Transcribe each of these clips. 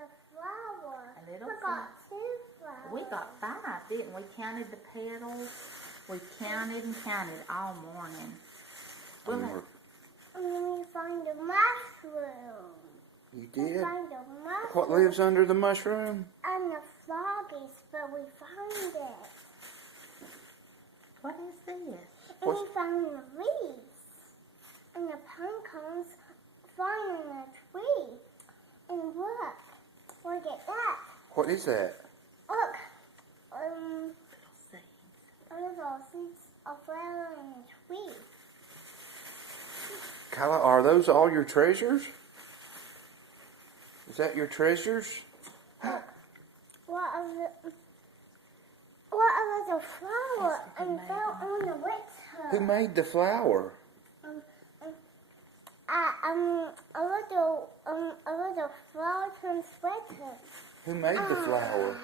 the flower. A little We got 2 flowers. We got 5, didn't we? Counted the petals. We counted and counted all morning. We'll have, And then we find a mushroom. You We did? find a mushroom. What lives under the mushroom? And the froggies, but we found it. what is this? And we found the leaves. And the pumpkins flying in the tree. And look at that. What is that? Look, Little seeds. little seeds of flower in the tree. Kyla, are those all your treasures? Is that your treasures? What a little flower and fell on the water. Who made the flower? A little flower from sweater. Who made the flower?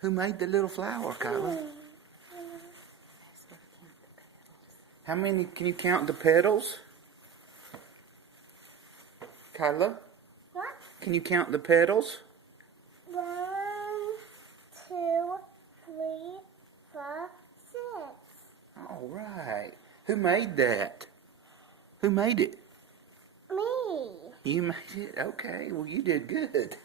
Who made the little flower, Kyla? Let's go count the petals. How many? Can you count the petals? Kyla, What? can you count the petals? 1, 2, 3, 4, 6. All right. Who made that? Who made it? Me. You made it? Okay. Well, you did good.